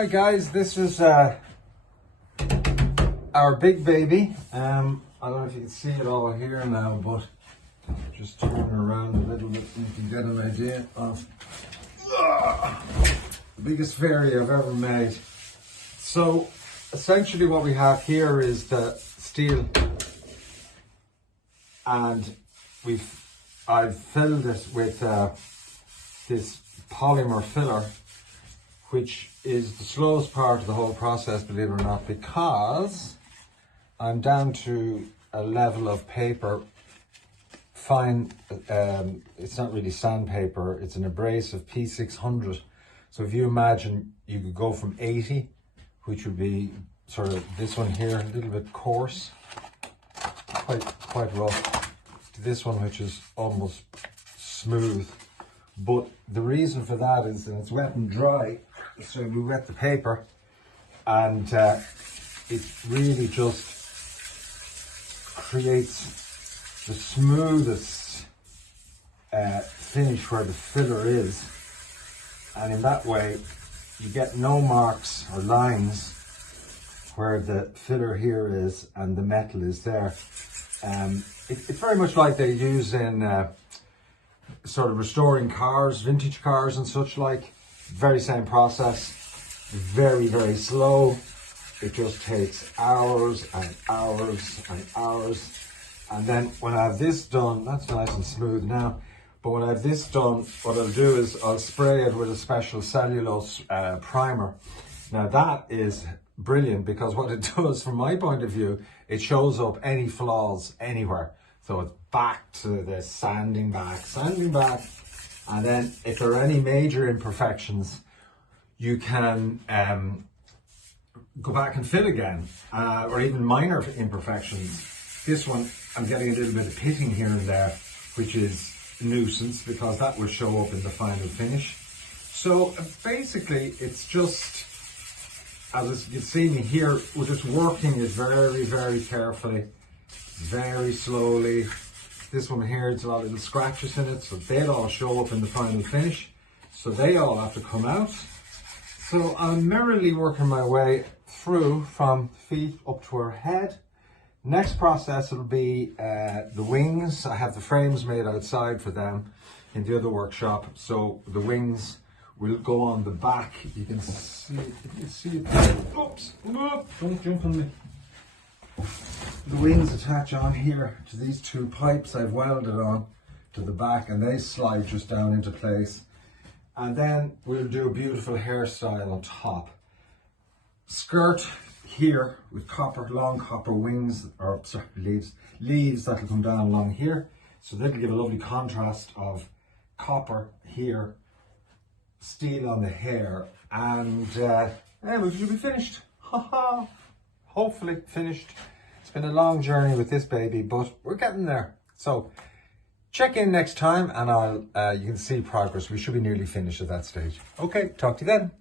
Hi guys, this is our big baby. I don't know if you can see it all here now, but just turn it around a little bit and you can get an idea of the biggest fairy I've ever made. So essentially what we have here is the steel, and I've filled it with this polymer filler, which is the slowest part of the whole process, believe it or not, because I'm down to a level of paper, fine, it's not really sandpaper, it's an abrasive P600. So if you imagine, you could go from 80, which would be sort of this one here, a little bit coarse, quite rough, to this one, which is almost smooth. But the reason for that is that it's wet and dry. So we wet the paper, and it really just creates the smoothest finish where the filler is, and in that way you get no marks or lines where the filler here is and the metal is there. It's very much like they use in sort of restoring cars, vintage cars and such like. Very same process, very slow. It just takes hours and hours and hours. And then when I have this done, that's nice and smooth now, but when I have this done, what I'll do is I'll spray it with a special cellulose primer. Now that is brilliant, because what it does from my point of view, it shows up any flaws anywhere. So it's back to the sanding back, and then if there are any major imperfections, you can go back and fill again, or even minor imperfections. This one, I'm getting a little bit of pitting here and there, which is a nuisance, because that will show up in the final finish. So basically, it's just, as you see me here, we're just working it very carefully, very slowly. This one here, it's a lot of little scratches in it, so they'll all show up in the final finish. So they all have to come out. So I'm merrily working my way through from feet up to her head. Next process will be the wings. I have the frames made outside for them in the other workshop. So the wings will go on the back. You can see it. Oops, don't jump on me. The wings attach on here to these two pipes I've welded on to the back, and they slide just down into place. And then we'll do a beautiful hairstyle on top. Skirt here with long copper wings, or sorry, leaves that'll come down along here. So that'll give a lovely contrast of copper here, steel on the hair, and we should be finished. Hopefully finished. It's been a long journey with this baby, but we're getting there. So check in next time, and you can see progress. We should be nearly finished at that stage. Okay, talk to you then.